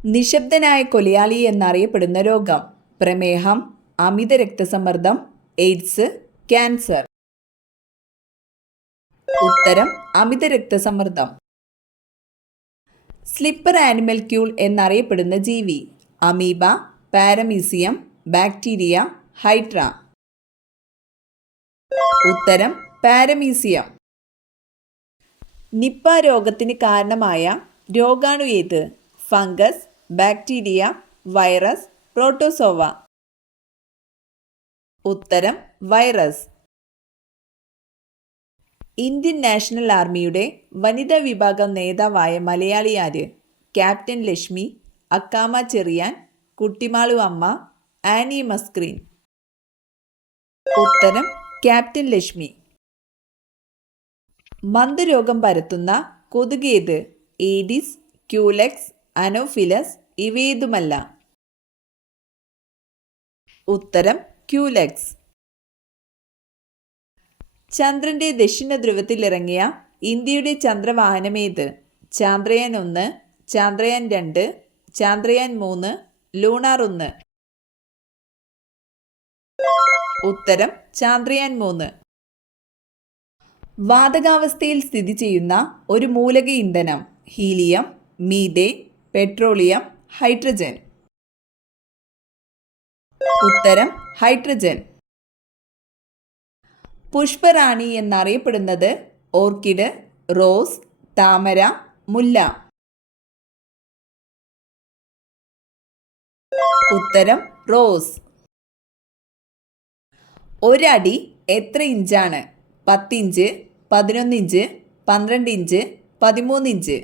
നിശബ്ദനായ കൊലയാളി എന്നറിയപ്പെടുന്ന രോഗം: പ്രമേഹം, അമിത രക്തസമ്മർദ്ദം, എയ്ഡ്സ്, ക്യാൻസർ. ഉത്തരം അമിത രക്തസമ്മർദ്ദം. സ്ലിപ്പർ ആനിമൽക്യൂൾ എന്നറിയപ്പെടുന്ന ജീവി: അമീബ, പാരമീസിയം, ബാക്ടീരിയ, ഹൈഡ്ര. ഉത്തരം പാരമീസിയം. നിപ്പ രോഗത്തിന് കാരണമായ രോഗാണു ഏത്? Fungus, bacteria, virus, protozoa. ഉത്തരം വൈറസ്. ഇന്ത്യൻ നാഷണൽ ആർമിയുടെ വനിതാ വിഭാഗം നേതാവായ മലയാളി ആര്? ക്യാപ്റ്റൻ ലക്ഷ്മി, അക്കാമ ചെറിയാൻ, കുട്ടിമാളു അമ്മ, ആനി മസ്ക്രീൻ. ഉത്തരം ക്യാപ്റ്റൻ ലക്ഷ്മി. മന്ദരോഗം പരത്തുന്ന കൊതുകേത്? ഏഡിസ്, ക്യൂലെക്സ്, അനോഫിലസ്, ഇവയേതുമല്ല. ഉത്തരം ക്യൂലെക്സ്. ചന്ദ്രന്റെ ദക്ഷിണ ധ്രുവത്തിൽ ഇറങ്ങിയ ഇന്ത്യയുടെ ചന്ദ്രവാഹനമേത്? ചാന്ദ്രയാൻ 1, ചാന്ദ്രയാൻ 2, ചാന്ദ്രയാൻ 3, ലൂണാർ 1. ഉത്തരം ചാന്ദ്രയാൻ 3. വാതകാവസ്ഥയിൽ സ്ഥിതി ചെയ്യുന്ന ഒരു മൂലക ഇന്ധനം: ഹീലിയം, മീഥേൻ, പെട്രോളിയം, ഹൈഡ്രജൻ. ഉത്തരം ഹൈഡ്രജൻ. പുഷ്പറാണി എന്നറിയപ്പെടുന്നത്: ഓർക്കിഡ്, റോസ്, താമര, മുല്ല. ഉത്തരം റോസ്. ഒരടി എത്ര ഇഞ്ചാണ്? 10 ഇഞ്ച്, 11 ഇഞ്ച്, 12 ഇഞ്ച്, 13 ഇഞ്ച്.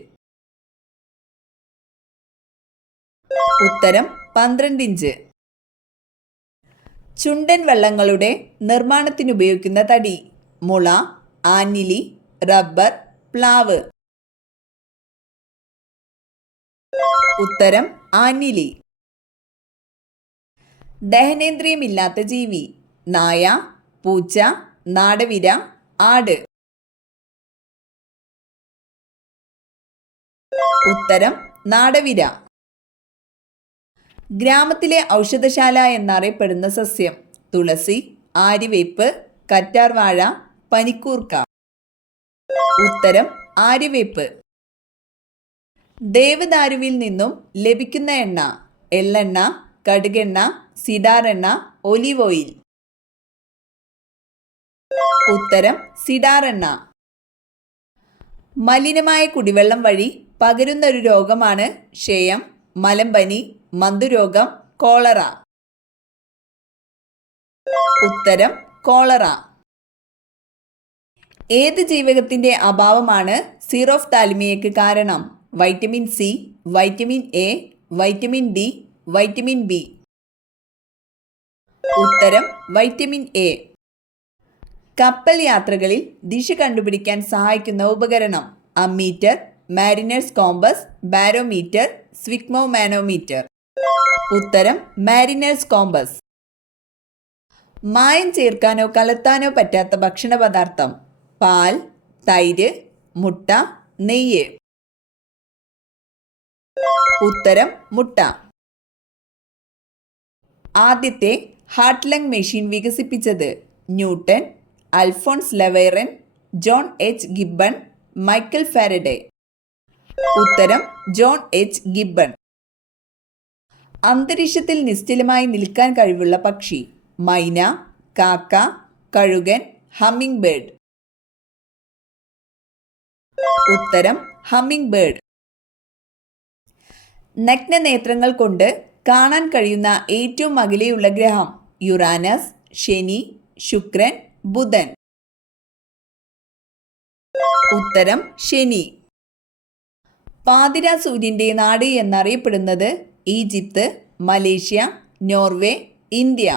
ഉത്തരം 12 ഇഞ്ച്. ചുണ്ടൻ വള്ളങ്ങളുടെ നിർമ്മാണത്തിനുപയോഗിക്കുന്ന തടി: മുള, ആഞ്ഞിലി, റബ്ബർ, പ്ലാവ്. ഉത്തരം ആഞ്ഞിലി. ദഹനേന്ദ്രിയമില്ലാത്ത ജീവി: നായ, പൂച്ച, നാടവിര, ആട്. ഉത്തരം നാടവിര. ഗ്രാമത്തിലെ ഔഷധശാല എന്നറിയപ്പെടുന്ന സസ്യം: തുളസി, ആര്യവേപ്പ്, കറ്റാർവാഴ, പനിക്കൂർക്ക. ഉത്തരം ആര്യവേപ്പ്. ദേവദാരുവിൽ നിന്നും ലഭിക്കുന്ന എണ്ണ: എള്ളെണ്ണ, കടുകെണ്ണ, സിഡാറെണ്ണ, ഒലീവ് ഓയിൽ. ഉത്തരം സിഡാറെണ്ണ. മലിനമായ കുടിവെള്ളം വഴി പകരുന്ന ഒരു രോഗമാണ് ക്ഷയം, മലമ്പനി, മന്തുരോഗം, കോളറ. ഉത്തരം കോളറ. ഏത് ജീവകത്തിന്റെ അഭാവമാണ് സീറോഫ്താൽമിയയ്ക്ക് കാരണം? Vitamin C, vitamin A, vitamin D, vitamin B. ഉത്തരം വൈറ്റമിൻ എ. കപ്പൽ യാത്രകളിൽ ദിശ കണ്ടുപിടിക്കാൻ സഹായിക്കുന്ന ഉപകരണം: അമ്മീറ്റർ, മാരിനേഴ്സ് കോമ്പസ്, ബാരോമീറ്റർ, സ്വിഗ്മോമാനോമീറ്റർ. ഉത്തരം മാരിനേഴ്സ് കോമ്പസ്. മായം ചേർക്കാനോ കലർത്താനോ പറ്റാത്ത ഭക്ഷണ പദാർത്ഥം: പാൽ, തൈര്, മുട്ട, നെയ്യ്. ഉത്തരം മുട്ട. ആദ്യത്തെ ഹാർട്ട് ലങ് മെഷീൻ വികസിപ്പിച്ചത്: Newton, Alphonse Laveran, John H Gibbon, Michael Faraday. ഉത്തരം ജോൺ എച്ച് ഗിബ്ബൺ. അന്തരീക്ഷത്തിൽ നിശ്ചലമായി നിൽക്കാൻ കഴിവുള്ള പക്ഷി: മൈന, കാക്ക, കഴുകൻ, ഹമ്മിങ് ബേർഡ്. ഉത്തരം ഹമ്മിങ് ബേർഡ്. നഗ്നനേത്രങ്ങൾ കൊണ്ട് കാണാൻ കഴിയുന്ന ഏറ്റവും അകലെയുള്ള ഗ്രഹം: യുറാനസ്, ശനി, ശുക്രൻ, ബുധൻ. ഉത്തരം ശനി. പാതിരാ സൂര്യന്റെ നാട് എന്നറിയപ്പെടുന്നത്: ഈജിപ്ത്, മലേഷ്യ, നോർവേ, ഇന്ത്യ.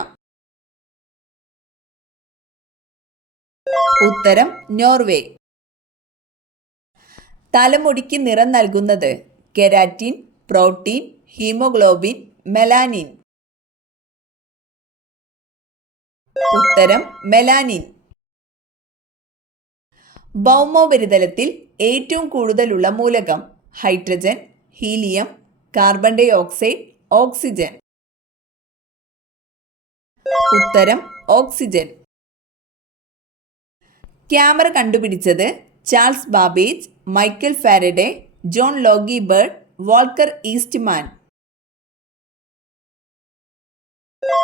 ഉത്തരം നോർവേ. തലമുടിക്ക് നിറം നൽകുന്നത്: കെരാറ്റിൻ, പ്രോട്ടീൻ, ഹീമോഗ്ലോബിൻ, മെലാനിൻ. ഉത്തരം മെലാനിൻ. ഭൗമോപരിതലത്തിൽ ഏറ്റവും കൂടുതലുള്ള മൂലകം: ഹൈഡ്രജൻ, ഹീലിയം, കാർബൺ ഡൈ ഓക്സൈഡ്, ഓക്സിജൻ. ഉത്തരം ഓക്സിജൻ. ക്യാമറ കണ്ടുപിടിച്ചത് Charles Babbage, Michael Faraday, John Logie Baird, Walker Eastman.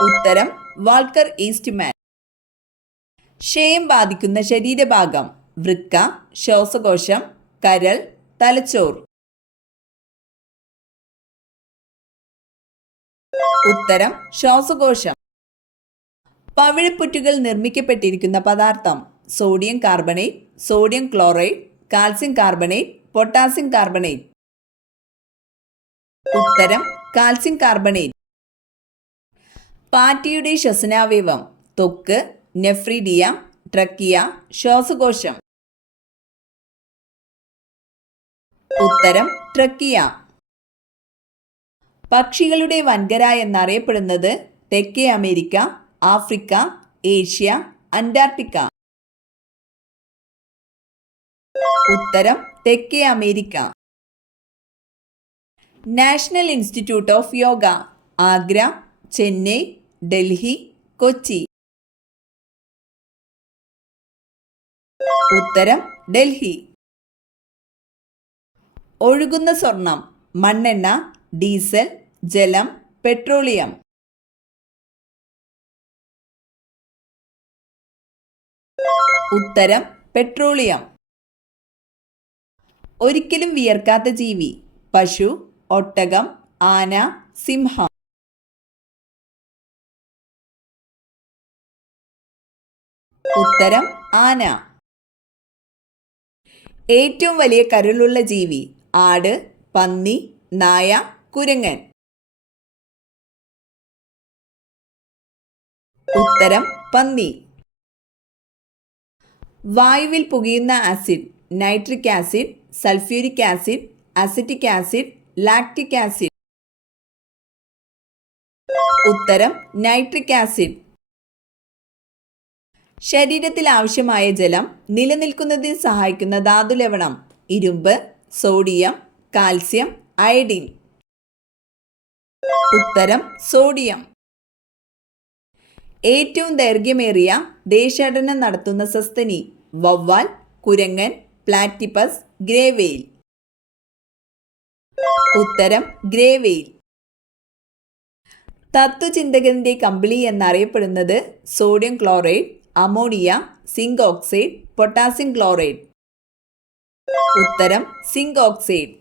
ഉത്തരം വാൾക്കർ ഈസ്റ്റ്മാൻ. ക്ഷയം ബാധിക്കുന്ന ശരീരഭാഗം: വൃക്ക, ശ്വാസകോശം, കരൾ, തലച്ചോർ. ഉത്തരം ശ്വാസകോശം. പവിഴപ്പുറ്റുകൾ നിർമ്മിക്കപ്പെട്ടിരിക്കുന്ന പദാർത്ഥം: sodium carbonate, sodium chloride, calcium carbonate, potassium carbonate. ഉത്തരം കാൽസ്യം കാർബണേറ്റ്. പാറ്റയുടെ ശ്വസനാവയവം: ത്വക്ക്, നെഫ്രീഡിയ, ട്രക്കിയ, ശ്വാസകോശം. ഉത്തരം ട്രക്കിയ. പക്ഷികളുടെ വൻകര എന്നറിയപ്പെടുന്നത് തെക്കേ അമേരിക്ക, ആഫ്രിക്ക, ഏഷ്യ, അന്റാർട്ടിക്ക. ഉത്തരം തെക്കേ America. National institute of yoga: Agra, Chennai, Delhi, Kochi. ഉത്തരം ഡൽഹി. ഒഴുകുന്ന സ്വർണം: മണ്ണെണ്ണ, ഡീസൽ, ജലം, പെട്രോളിയം. ഉത്തരം പെട്രോളിയം. ഒരിക്കലും വിയർക്കാത്ത ജീവി: പശു, ഒട്ടകം, ആന, സിംഹം. ഉത്തരം ആന. ഏറ്റവും വലിയ കരളുള്ള ജീവി: ആട്, പന്നി, നായ, കുരങ്ങൻ. ഉത്തരം പന്നി. വായുവിൽ പുകയുന്ന acid: nitric acid, sulphuric acid, acetic acid, lactic acid. ഉത്തരം നൈട്രിക് ആസിഡ്. ശരീരത്തിൽ ആവശ്യമായ ജലം നിലനിൽക്കുന്നതിൽ സഹായിക്കുന്ന ധാതുലവണം: ഇരുമ്പ്, സോഡിയം, കാൽസ്യം, അയഡിൻ. ഉത്തരം സോഡിയം. ഏറ്റവും ദൈർഘ്യമേറിയ ദേശാടനം നടത്തുന്ന സസ്തനി: വവ്വാൽ, കുരങ്ങൻ, പ്ലാറ്റിപ്പസ്, ഗ്രേവെയിൽ. ഉത്തരം ഗ്രേവെയിൽ. തത്വചിന്തകന്റെ കമ്പിളി എന്നറിയപ്പെടുന്നത് sodium chloride, ammonia, zinc oxide, potassium chloride. ഉത്തരം സിങ്ക് ഓക്സൈഡ്.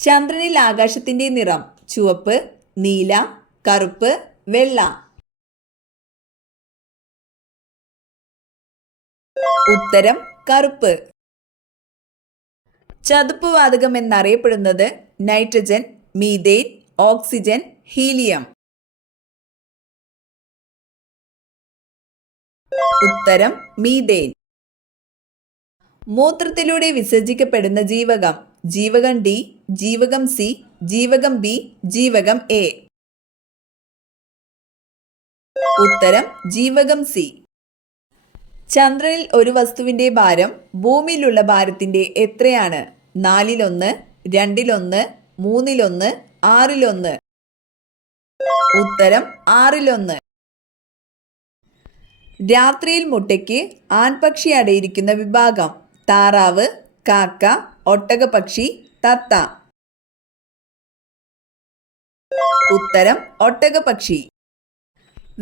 ചന്ദ്രനിൽ ആകാശത്തിന്റെ നിറം: ചുവപ്പ്, നീല, കറുപ്പ്, വെള്ള. ഉത്തരം കറുപ്പ്. ചതുപ്പ് വാതകം എന്നറിയപ്പെടുന്നത് നൈട്രജൻ, മീഥേൻ, ഓക്സിജൻ, ഹീലിയം. ഉത്തരം മീഥേൻ. മൂത്രത്തിലൂടെ വിസർജിക്കപ്പെടുന്ന ജീവകം: ജീവകം ഡി, ജീവകം സി, ജീവകം ബി, ജീവകം എ. ഉത്തരം ജീവകം സി. ചന്ദ്രനിൽ ഒരു വസ്തുവിന്റെ ഭാരം ഭൂമിയിലുള്ള ഭാരത്തിന്റെ എത്രയാണ്? 1/4, 2/1, 3/1, 6/1. ഉത്തരം 6/1. രാത്രിയിൽ മുട്ടയ്ക്ക് ആൺപക്ഷി അടയിരിക്കുന്ന വിഭാഗം: താറാവ്, കാക്ക, ഒട്ടകപക്ഷി, തത്ത. ഉത്തരം ഒട്ടകപക്ഷി.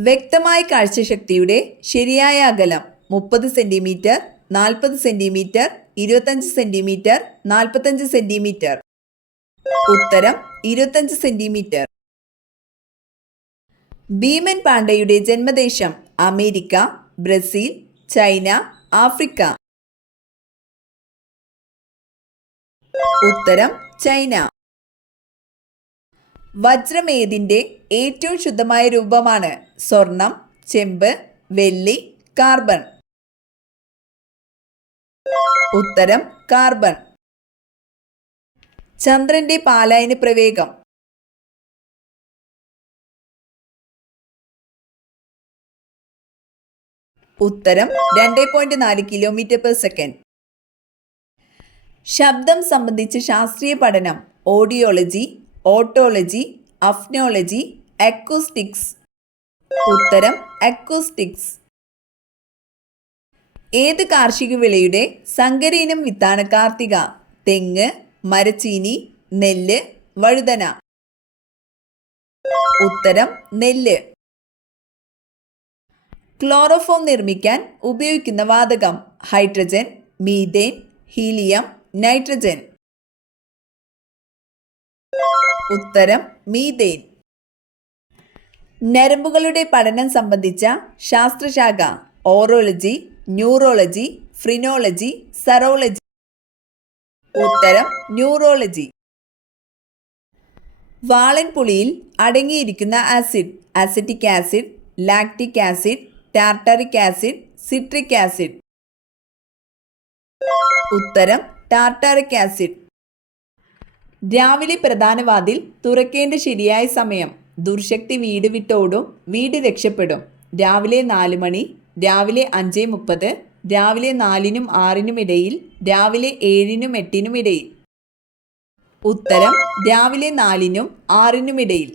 വ്യക്തമായ കാഴ്ചശക്തിയുടെ ശരിയായ അകലം: 30 സെന്റിമീറ്റർ, 40 സെന്റിമീറ്റർ, 25 സെന്റിമീറ്റർ, 45 സെന്റിമീറ്റർ. ഉത്തരം 25 സെന്റിമീറ്റർ. ഭീമൻ പാണ്ഡയുടെ ജന്മദേശം: അമേരിക്ക, ബ്രസീൽ, ചൈന, ആഫ്രിക്ക. ഉത്തരം ചൈന. വജ്രം ഏതിന്റെ ഏറ്റവും ശുദ്ധമായ രൂപമാണ്? സ്വർണം, ചെമ്പ്, വെള്ളി, കാർബൺ. ഉത്തരം കാർബൺ. ചന്ദ്രന്റെ പാലായന പ്രവേഗം: ഉത്തരം 2.4 കിലോമീറ്റർ പെർ സെക്കൻഡ്. ശബ്ദം സംബന്ധിച്ച് ശാസ്ത്രീയ പഠനം: ഓഡിയോളജി, ഓട്ടോളജി, അഫ്നോളജി, അക്കൂസ്റ്റിക്സ്. ഉത്തരം അക്കൂസ്റ്റിക്സ്. ഏത് കാർഷിക വിളയുടെ സങ്കര ഇനം വിത്താണ് കാർത്തിക? തെങ്ങ്, മരച്ചീനി, നെല്ല്, വഴുതന. ഉത്തരം നെല്ല്. ക്ലോറോഫോം നിർമ്മിക്കാൻ ഉപയോഗിക്കുന്ന വാതകം? Hydrogen, methane, helium, nitrogen. ഉത്തരം മീഥേൻ. ഞരമ്പുകളുടെ പഠനം സംബന്ധിച്ച ശാസ്ത്രശാഖ? Orology, neurology, phrenology, serology. ഉത്തരം ന്യൂറോളജി. വാളൻപുളിയിൽ അടങ്ങിയിരിക്കുന്ന acid? Acetic acid, lactic acid, tartaric acid, citric acid. ഉത്തരം ടാർട്ടറിക് ആസിഡ്. രാവിലെ പ്രധാന വാതിൽ തുറക്കേണ്ട ശരിയായ സമയം? ദുർശക്തി വീട് വിട്ടോടും, വീട് രക്ഷപ്പെടും. രാവിലെ 4 മണി, രാവിലെ 5:30, രാവിലെ 4-നും 6-നും ഇടയിൽ, രാവിലെ 7-നും 8-നും ഇടയിൽ. ഉത്തരം രാവിലെ 4-നും 6-നും ഇടയിൽ.